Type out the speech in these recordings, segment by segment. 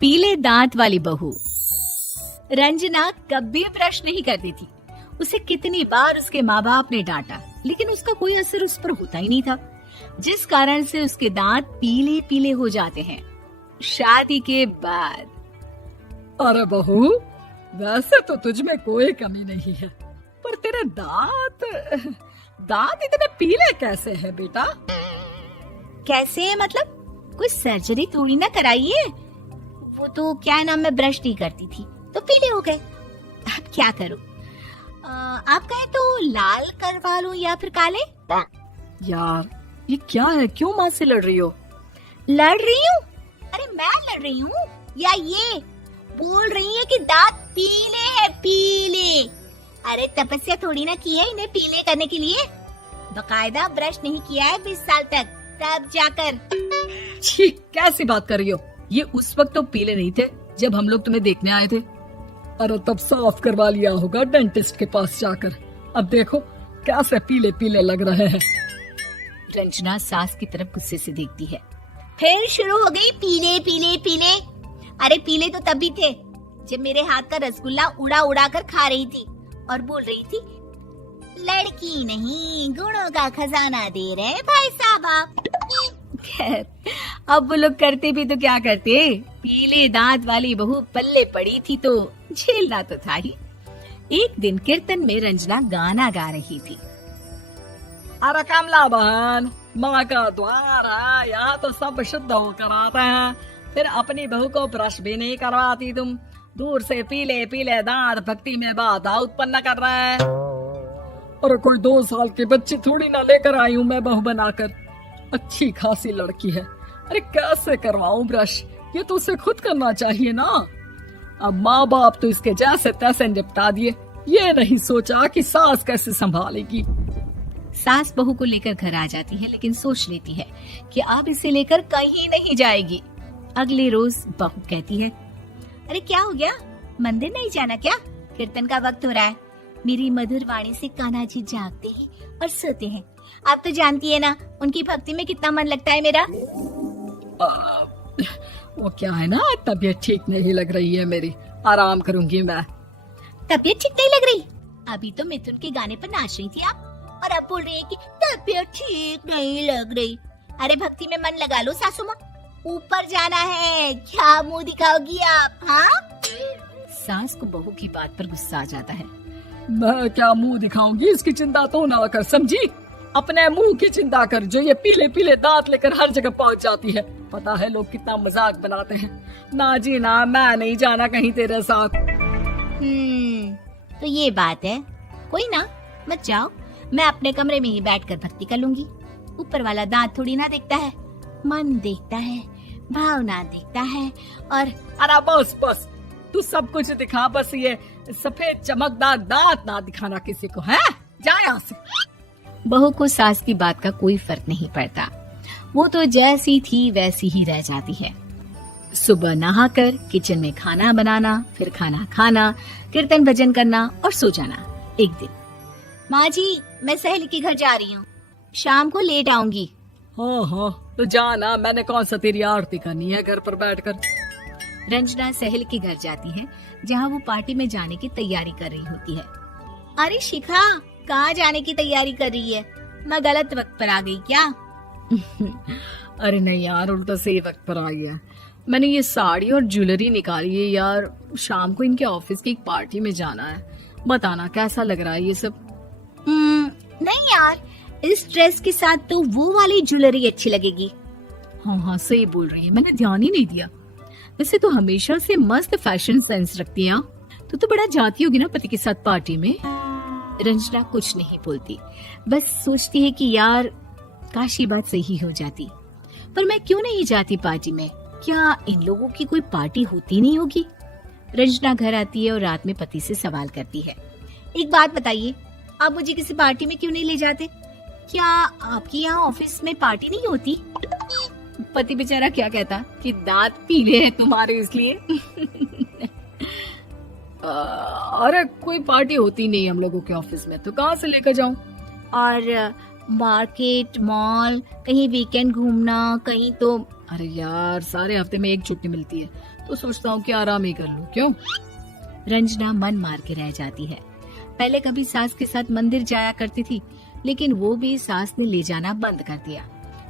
पीले दांत वाली बहू। रंजना कभी ब्रश नहीं करती थी। उसे कितनी बार उसके माँ बाप ने डांटा, लेकिन उसका कोई असर उस पर होता ही नहीं था, जिस कारण से उसके दांत पीले पीले हो जाते हैं। शादी के बाद। अरे बहू, वैसे तो तुझ में कोई कमी नहीं है, पर तेरे दांत इतने पीले कैसे हैं बेटा? कैसे है मतलब? कोई सर्जरी थोड़ी ना कराइए। वो तो क्या नाम, मैं ब्रश नहीं करती थी तो पीले हो गए। अब क्या करूं? आप कहें तो लाल करवा लूं या फिर काले? यार ये क्या है, क्यों माँ से लड़ रही हो? लड़ रही हूँ? अरे मैं लड़ रही हूँ या ये बोल रही है कि दांत पीले हैं, पीले। अरे तपस्या थोड़ी ना की है इन्हें पीले करने के लिए। बकायदा ब्रश नहीं किया है 20 साल तक, तब जाकर। छी, कैसी बात कर रही हो? ये उस वक्त तो पीले नहीं थे जब हम लोग तुम्हें देखने आए थे। अरे तब साफ करवा लिया होगा डेंटिस्ट के पास जाकर। अब देखो कैसे पीले पीले लग रहे हैं। रंजना सास की तरफ गुस्से से देखती है। फिर शुरू हो गई पीले पीले पीले। अरे पीले तो तब भी थे जब मेरे हाथ का रसगुल्ला उड़ा उड़ा कर खा रही थी और बोल रही थी, लड़की नहीं गुणों का खजाना दे रहे भाई साहब आप। खैर, अब वो लोग करते भी तो क्या करते, पीले दांत वाली बहू पल्ले पड़ी थी तो झेलना तो था ही। एक दिन कीर्तन में रंजना गाना गा रही थी। अरे कमला बहन, माँ का द्वार है, यहाँ तो सब शुद्ध होकर आते हैं, फिर अपनी बहू को ब्रश भी नहीं करवाती तुम। दूर से पीले पीले दांत भक्ति में बाधा उत्पन्न कर रहे हैं। अरे कोई 2 साल के बच्चे थोड़ी ना लेकर आई हूँ मैं बहू बनाकर। अच्छी खासी लड़की है, अरे कैसे करवाऊं ब्रश? ये तो उसे खुद करना चाहिए ना। अब माँ बाप तो इसके जैसे तैसे निपटा दिए, ये नहीं सोचा कि सास कैसे संभालेगी। सास बहू को लेकर घर आ जाती है, लेकिन सोच लेती है कि अब इसे लेकर कहीं नहीं जाएगी। अगले रोज बहू कहती है, अरे क्या हो गया, मंदिर नहीं जाना क्या? कीर्तन का वक्त हो रहा है। मेरी मधुर वाणी से कान्हा जी जागते हैं और सोते हैं। आप तो जानती है ना उनकी भक्ति में कितना मन लगता है मेरा। वो क्या है ना, तबीयत ठीक नहीं लग रही है मेरी, आराम करूंगी मैं। तबीयत ठीक नहीं लग रही? अभी तो मिथुन के गाने पर नाच रही थी आप, और अब बोल रही है कि तबीयत ठीक नहीं लग रही। अरे भक्ति में मन लगा लो सासू माँ, ऊपर जाना है, क्या मुंह दिखाओगी आप? हाँ? सास को बहू की बात पर गुस्सा आ जाता है। मैं क्या मुंह दिखाऊंगी, इसकी चिंता तो ना कर, समझी? अपने मुंह की चिंता कर, जो ये पीले पीले दांत लेकर हर जगह पहुंच जाती है। पता है लोग कितना मजाक बनाते हैं। ना जी ना, मैं नहीं जाना कहीं तेरे साथ। तो ये बात है, कोई ना, मत जाओ, मैं अपने कमरे में ही बैठकर भक्ति कर लूंगी। ऊपर वाला दांत थोड़ी ना देखता है, मन देखता है, भावना देखता है। और अरे बस बस, तू सब कुछ दिखा, बस ये सफेद चमकदार दांत ना दिखाना किसी को, है? जा यहाँ से। बहू को सास की बात का कोई फर्क नहीं पड़ता, वो तो जैसी थी वैसी ही रह जाती है। सुबह नहाकर किचन में खाना बनाना, फिर खाना खाना, कीर्तन भजन करना और सो जाना। एक दिन, माँ जी मैं सहेली के घर जा रही हूँ, शाम को लेट आऊंगी। हाँ हाँ तो जाना, मैंने कौन सा तेरी आरती करनी है घर पर बैठकर। रंजना सहेली के घर जाती है, जहाँ वो पार्टी में जाने की तैयारी कर रही होती है। अरे शिखा, कहाँ जाने की तैयारी कर रही है? मैं गलत वक्त पर आ गई क्या? अरे नहीं यार, उल्टा सही वक्त पर आ गया। मैंने ये साड़ी और ज्वेलरी निकाली है यार, शाम को इनके ऑफिस की एक पार्टी में जाना है। बताना कैसा लग रहा है ये सब? नहीं यार, इस ड्रेस के साथ तो वो वाली ज्वेलरी अच्छी लगेगी। हाँ हाँ सही बोल रही है, मैंने ध्यान ही नहीं दिया। वैसे तो हमेशा से मस्त फैशन सेंस रखती है। तो बड़ा जाती होगी ना पति के साथ पार्टी में। रंजना कुछ नहीं बोलती, बस सोचती है कि यार काश ये बात सही हो जाती, पर मैं क्यों नहीं जाती पार्टी में? क्या इन लोगों की कोई पार्टी होती नहीं होगी? रंजना घर आती है और रात में पति से सवाल करती है, एक बात बताइए, आप मुझे किसी पार्टी में क्यों नहीं ले जाते? क्या आपके यहाँ ऑफिस में पार्टी नहीं होती? पति बेचारा क्या कहता कि दांत पीले हैं तुम्हारे इसलिए। अरे कोई पार्टी होती नहीं हम लोगों के ऑफिस में, तो कहाँ से लेकर जाऊं? और मार्केट, मॉल, कहीं वीकेंड घूमना, कहीं तो। अरे यार, सारे हफ्ते में एक छुट्टी मिलती है तो सोचता हूँ कि आराम ही कर लूं। क्यों? रंजना मन मार के रह जाती है। पहले कभी सास के साथ मंदिर जाया करती थी, लेकिन वो भी सास ने ले जाना बंद कर दिया।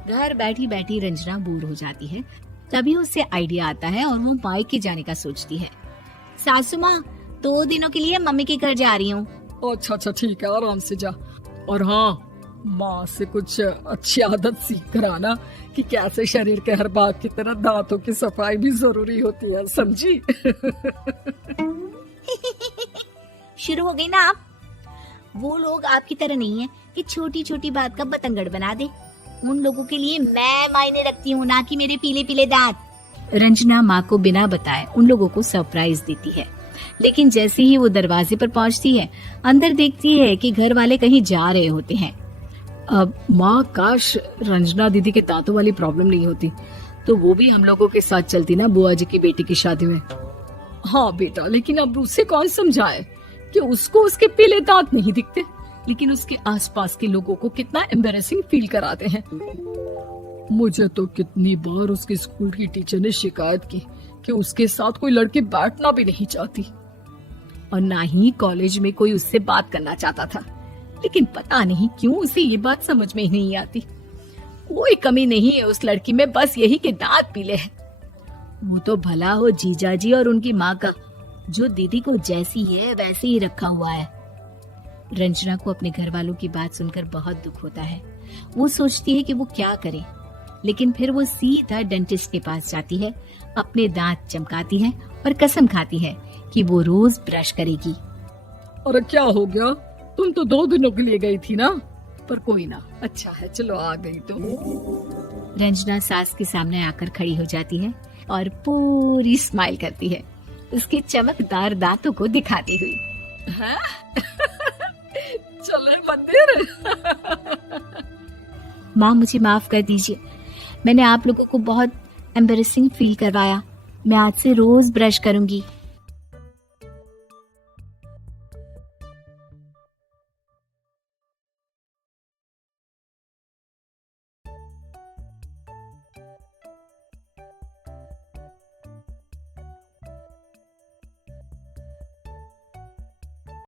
घर बैठी बैठी रंजना बोर हो जाती है। तभी उसे आइडिया आता है और वो मायके जाने का सोचती है। सासू माँ, 2 दिनों के लिए मम्मी के घर जा रही हूँ। अच्छा अच्छा, ठीक है, आराम से जा। और हाँ, माँ से कुछ अच्छी आदत सीख कर आना कि कैसे शरीर के हर भाग की तरह दांतों की सफाई भी जरूरी होती है, समझी? शुरू हो गई ना आप। वो लोग आपकी तरह नहीं है कि छोटी छोटी बात का बतंगड़ बना दे। उन लोगों के लिए मैं मायने रखती हूँ, ना कि मेरे पीले पीले दांत। रंजना माँ को बिना बताए उन लोगों को सरप्राइज देती है, लेकिन जैसे ही वो दरवाजे पर पहुँचती है, अंदर देखती है कि घर वाले कहीं जा रहे होते हैं। अब माँ, काश रंजना दीदी के दांतों वाली प्रॉब्लम नहीं होती तो वो भी हम लोगों के साथ चलती ना बुआ जी की बेटी की शादी में। हाँ बेटा, लेकिन अब उसे कौन समझाए कि उसको उसके पीले दांत नहीं दिखते, लेकिन उसके आसपास के लोगों को कितना एम्बैरेसिंग फील कराते हैं। मुझे तो कितनी बार उसके स्कूल की टीचर ने शिकायत की कि उसके साथ कोई लड़की बैठना भी नहीं चाहती, और ना ही कॉलेज में कोई उससे बात करना चाहता था। लेकिन पता नहीं क्यों उसे ये बात समझ में ही नहीं आती। कोई कमी नहीं है उस लड़की में, बस यही कि दांत पीले हैं। वो तो भला हो जीजा जी और उनकी माँ का, जो दीदी को जैसी है वैसे ही रखा हुआ है। रंजना को अपने घर वालों की बात सुनकर बहुत दुख होता है। वो सोचती है कि वो क्या करे, लेकिन फिर वो सीधा डेंटिस्ट के पास जाती है, अपने दांत चमकाती है और कसम खाती है कि वो रोज ब्रश करेगी। अरे क्या हो गया? तुम तो 2 दिनों के लिए गई थी ना। पर कोई ना, अच्छा है, चलो आ गई तो। रंजना सास के सामने आकर खड़ी हो जाती है और पूरी स्माइल करती है, उसके चमकदार दांतों को दिखाती हुई। हैं? चले मंदिर। माँ, मुझे माफ कर दीजिए, मैंने आप लोगों को बहुत एम्बैरेसिंग फील करवाया। मैं आज से रोज ब्रश करूंगी।